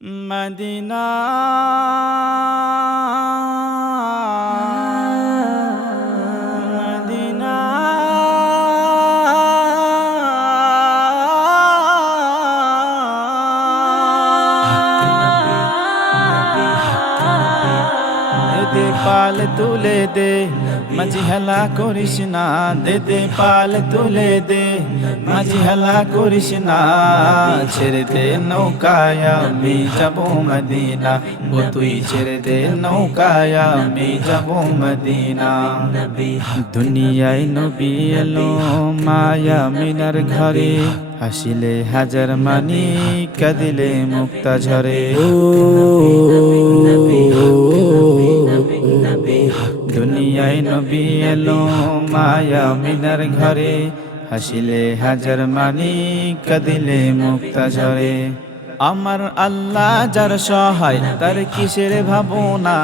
Medina দে পাল তুলে দে মাঝি হেলা করিস না দে দে পাল তুলে দে মাঝি হেলা করিস না ছেড়ে দে নৌকায় আমি যাব মদিনা ও তুই ছেড়ে দে নৌকায় আমি যাব মদিনা দুনিয়ায় নবী এলো মায়া মিনার ঘরে হাসিলে হাজার মানি কাঁদিলে মুক্তা ঝরে দুনিয়ায় নবী এলো মায়া মিনার ঘরে হাসিলে হাজার মানি কাঁদিলে মুক্তা ঝরে আমার আল্লাহ যার সহায়, তার কিসের ভাবনা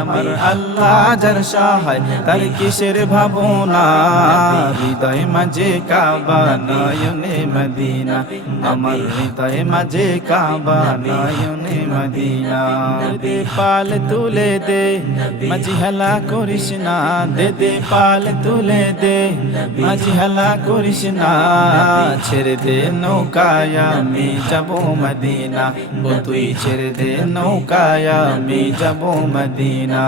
আমার আল্লাহ যার সহায়, তার কিসের ভাবনা হৃদয় মাঝে কাবা, নয়নে মদিনা। আমার হৃদয় মাঝে কাবা, নয়নে মদিনা। দে পাল তুলে দে মাঝি হেলা করিস না। দে দে পাল তুলে দে মাঝি হেলা করিস না। ছেড়ে দে নৌকায়, আমি যাব মদিনা ও তুই ছেড়ে দে নৌকায়, আমি যাব মদিনা।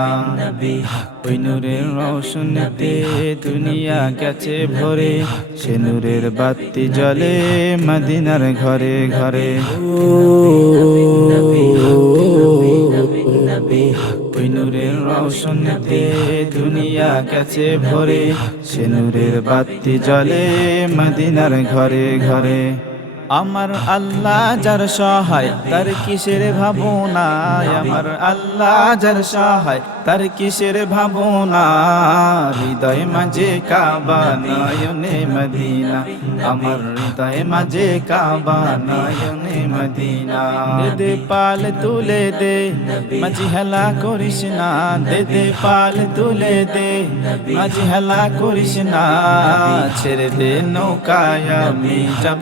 ওই নূরের রৌশনীতে দুনিয়া গেছে ভরে। সে নূরের বাতি জ্বলে, মদিনার ঘরে ঘরে। ওই নূরের রৌশনীতে দুনিয়া গেছে ভরে। সে নূরের বাতি জ্বলে, মদিনার ঘরে ঘরে। আমার আল্লাহ যার সহায়, তার কিসের ভাবনা আমার আল্লাহ যার সহায়, তার কিসের ভাবনা হৃদয় মাঝে কাবা নয়নে মদিনা। আমার হৃদয় মাঝে কাবা নয়নে মদিনা। দে পাল তুলে দে মাঝি হেলা করিস না। দে দে পাল তুলে দে মাঝি হেলা করিস না। ছেড়ে দে নৌকায়, আমি যাব